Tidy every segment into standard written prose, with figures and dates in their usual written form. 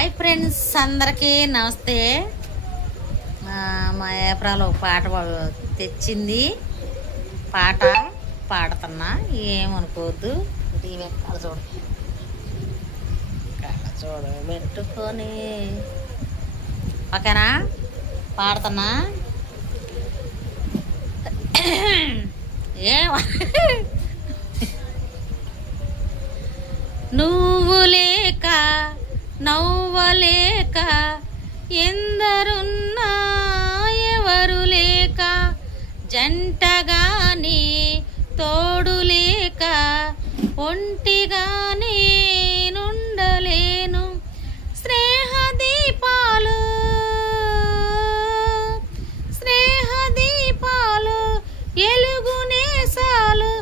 Hi friends, అందరికీ నమస్తే. మా ఏప్రాలు ఒక పాట తెచ్చింది. పాట పాడుతున్నా, ఏమనుకోవద్దు. టీవీ చూడ పెట్టుకొని ఓకేనా? పాడుతున్నా. నువ్వు లేక నవ్వలేక ఎందరున్నా ఎవరు లేక, జంటగానే తోడు లేక ఒంటిగానే నుండలేను. స్నేహ దీపాలు ఎలుగునే సాలు,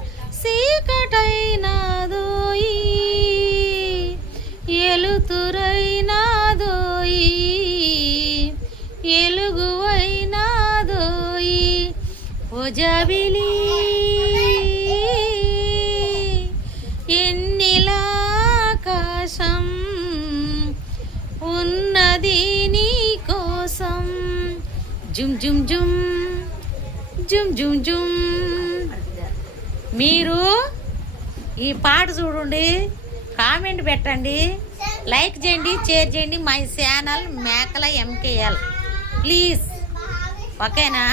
చీకటైనాదోయి ఎలుతురైనాదోయి ఎలుగువైనాదోయి. ఓ జాబిలి ఎన్నిలాకాశం ఉన్నది నీ కోసం. జుమ్ జుమ్ జుమ్ జుమ్ జుమ్ జుమ్. మీరు ఈ పాట చూడండి, కామెంట్ పెట్టండి, లైక్ చేయండి, షేర్ చేయండి. మై ఛానల్ మేకల MKL ప్లీజ్. ఓకేనా?